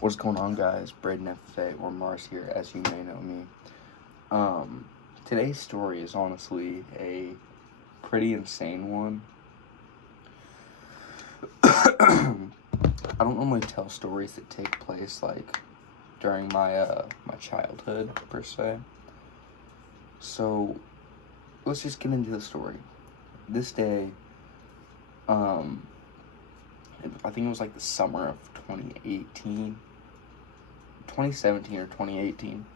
What's going on, guys? Braden FFA or Mars here, as you may know me. Today's story is honestly a pretty insane one. I don't normally tell stories that take place like during my childhood per se. So let's just get into the story. This day, I think it was like the summer of 2017 or 2018.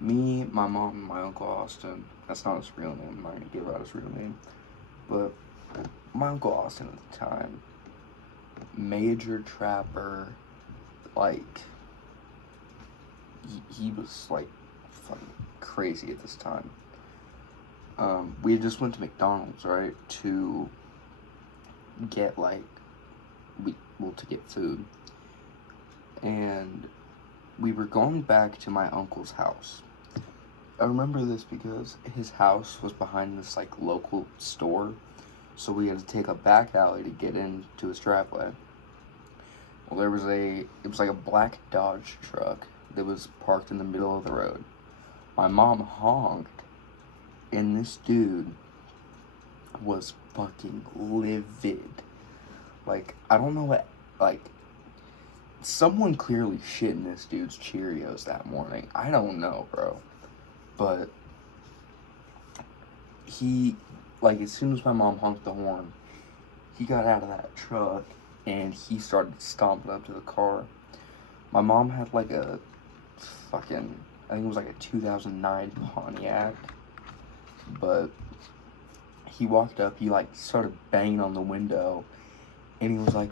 Me, my mom, and my Uncle Austin, that's not his real name, I'm not going to give out his real name, but my Uncle Austin at the time, major trapper, like, he was, like, fucking crazy at this time. We had just went to McDonald's, right, to get, to get food, and we were going back to my uncle's house. I remember this because his house was behind this, like, local store, so we had to take a back alley to get into his driveway. Well, it was like a black Dodge truck that was parked in the middle of the road. My mom honked, and this dude was fucking livid. Like, I don't know what, like, someone clearly shit in this dude's Cheerios that morning. I don't know, bro. But he, like, as soon as my mom honked the horn, he got out of that truck and he started stomping up to the car. My mom had like a fucking, I think it was like a 2009 Pontiac, but he walked up, he like started banging on the window, and he was like,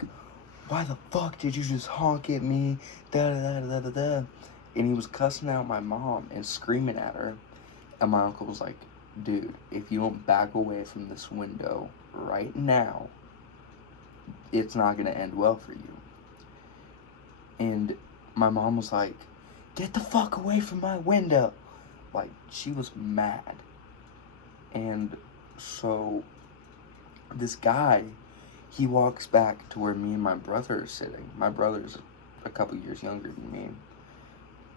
"Why the fuck did you just honk at me? Da da da da da da." And he was cussing out my mom and screaming at her. And my uncle was like, "Dude, if you don't back away from this window right now, it's not gonna end well for you." And my mom was like, "Get the fuck away from my window." Like, she was mad. And so this guy, he walks back to where me and my brother are sitting. My brother's a couple years younger than me.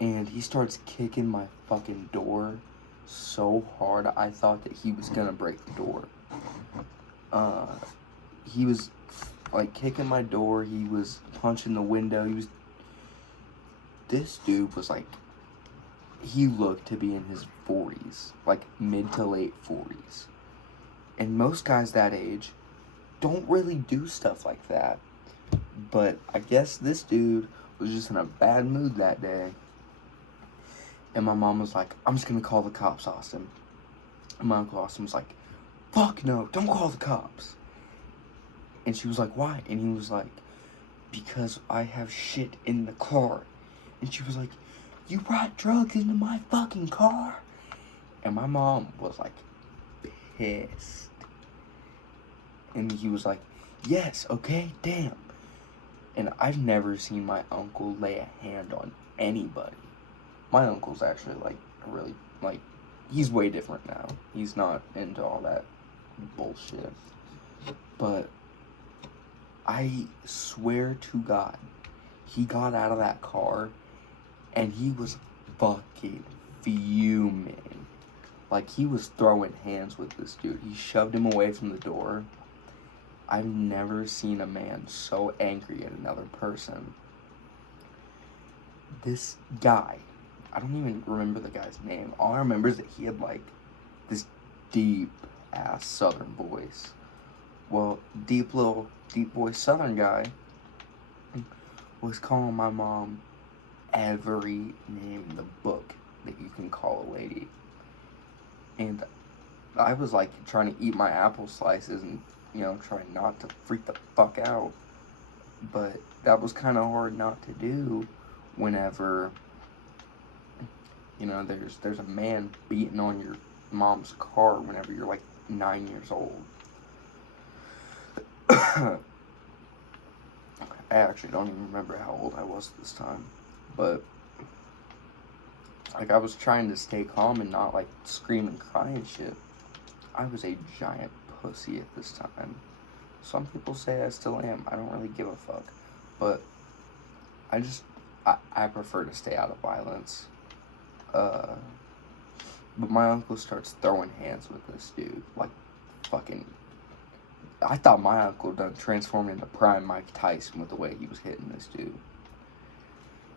And he starts kicking my fucking door so hard, I thought that he was gonna break the door. He was like kicking my door, he was punching the window, this dude was like, he looked to be in his 40s, like mid to late 40s. And most guys that age don't really do stuff like that. But I guess this dude was just in a bad mood that day. And my mom was like, "I'm just gonna call the cops, Austin." And my Uncle Austin was like, "Fuck no, don't call the cops." And she was like, "Why?" And he was like, "Because I have shit in the car." And she was like, "You brought drugs into my fucking car?" And my mom was like, pissed. And he was like, "Yes, okay, damn." And I've never seen my uncle lay a hand on anybody. My uncle's actually, like, really, like, he's way different now. He's not into all that bullshit. But I swear to God, he got out of that car and he was fucking fuming. Like, he was throwing hands with this dude. He shoved him away from the door. I've never seen a man so angry at another person. This guy, I don't even remember the guy's name. All I remember is that he had, like, this deep ass southern voice. Well, deep voice southern guy was calling my mom every name in the book that you can call a lady. And I was like trying to eat my apple slices and, trying not to freak the fuck out. But that was kind of hard not to do whenever, there's a man beating on your mom's car whenever you're like 9 years old. I actually don't even remember how old I was this time, but like, I was trying to stay calm and not like scream and cry and shit. I was a giant pussy at this time. Some people say I still am. I don't really give a fuck, but I just I prefer to stay out of violence. But my uncle starts throwing hands with this dude. Like, fucking... I thought my uncle done transformed into prime Mike Tyson with the way he was hitting this dude.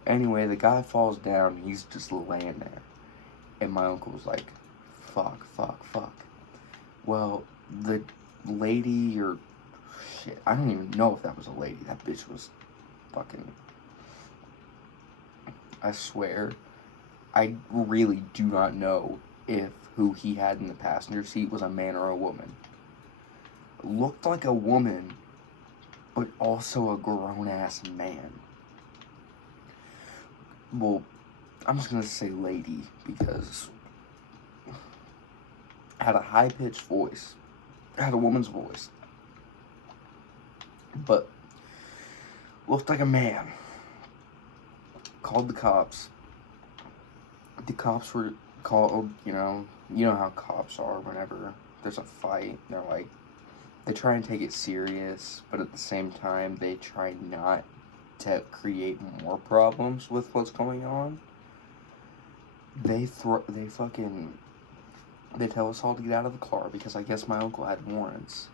Anyway, the guy falls down, and he's just laying there. And my uncle was like, fuck. Well, the lady, or... Shit, I don't even know if that was a lady. That bitch was fucking... I swear, I really do not know if who he had in the passenger seat was a man or a woman. Looked like a woman, but also a grown-ass man. Well, I'm just gonna say lady, because had a high-pitched voice. Had a woman's voice. But looked like a man. Called the cops. The cops were called, you know how cops are whenever there's a fight. They're like, they try and take it serious, but at the same time, they try not to create more problems with what's going on. They tell us all to get out of the car, because I guess my uncle had warrants.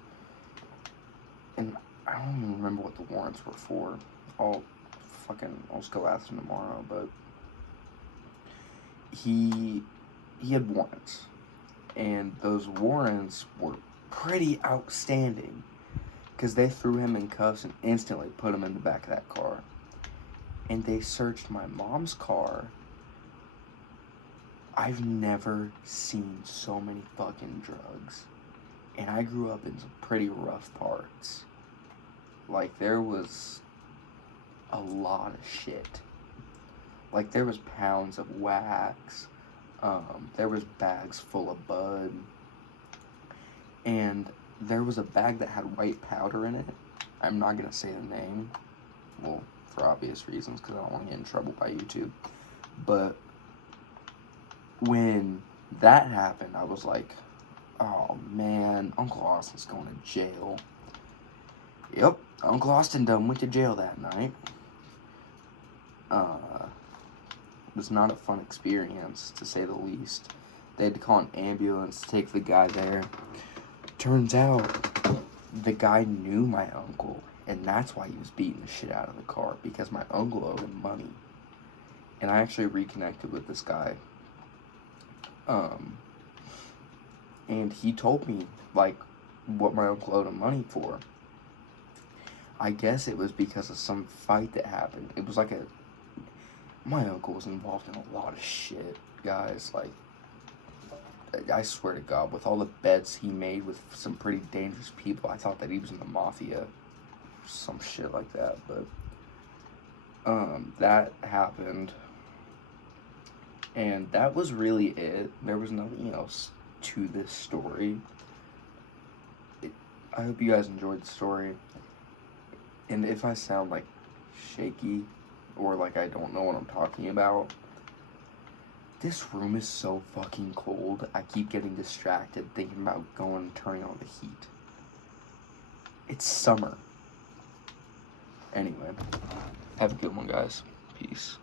And I don't even remember what the warrants were for. I'll just go ask him tomorrow, but he had warrants, and those warrants were pretty outstanding, because they threw him in cuffs and instantly put him in the back of that car. And they searched my mom's car. I've never seen so many fucking drugs, and I grew up in some pretty rough parts. Like, there was a lot of shit. Like, there was pounds of wax, there was bags full of bud, and there was a bag that had white powder in it. I'm not gonna say the name, well, for obvious reasons, because I don't want to get in trouble by YouTube, but when that happened, I was like, oh man, Uncle Austin's going to jail. Yep, Uncle Austin done went to jail that night. It was not a fun experience, to say the least. They had to call an ambulance to take the guy there. Turns out, the guy knew my uncle, and that's why he was beating the shit out of the car, because my uncle owed him money. And I actually reconnected with this guy. And he told me, like, what my uncle owed him money for. I guess it was because of some fight that happened. It was like my uncle was involved in a lot of shit, guys. Like, I swear to God, with all the bets he made with some pretty dangerous people, I thought that he was in the mafia. Some shit like that, but, that happened. And that was really it. There was nothing else to this story. I hope you guys enjoyed the story. And if I sound, like, shaky, or like I don't know what I'm talking about, this room is so fucking cold. I keep getting distracted thinking about going and turning on the heat. It's summer. Anyway, have a good one, guys. Peace.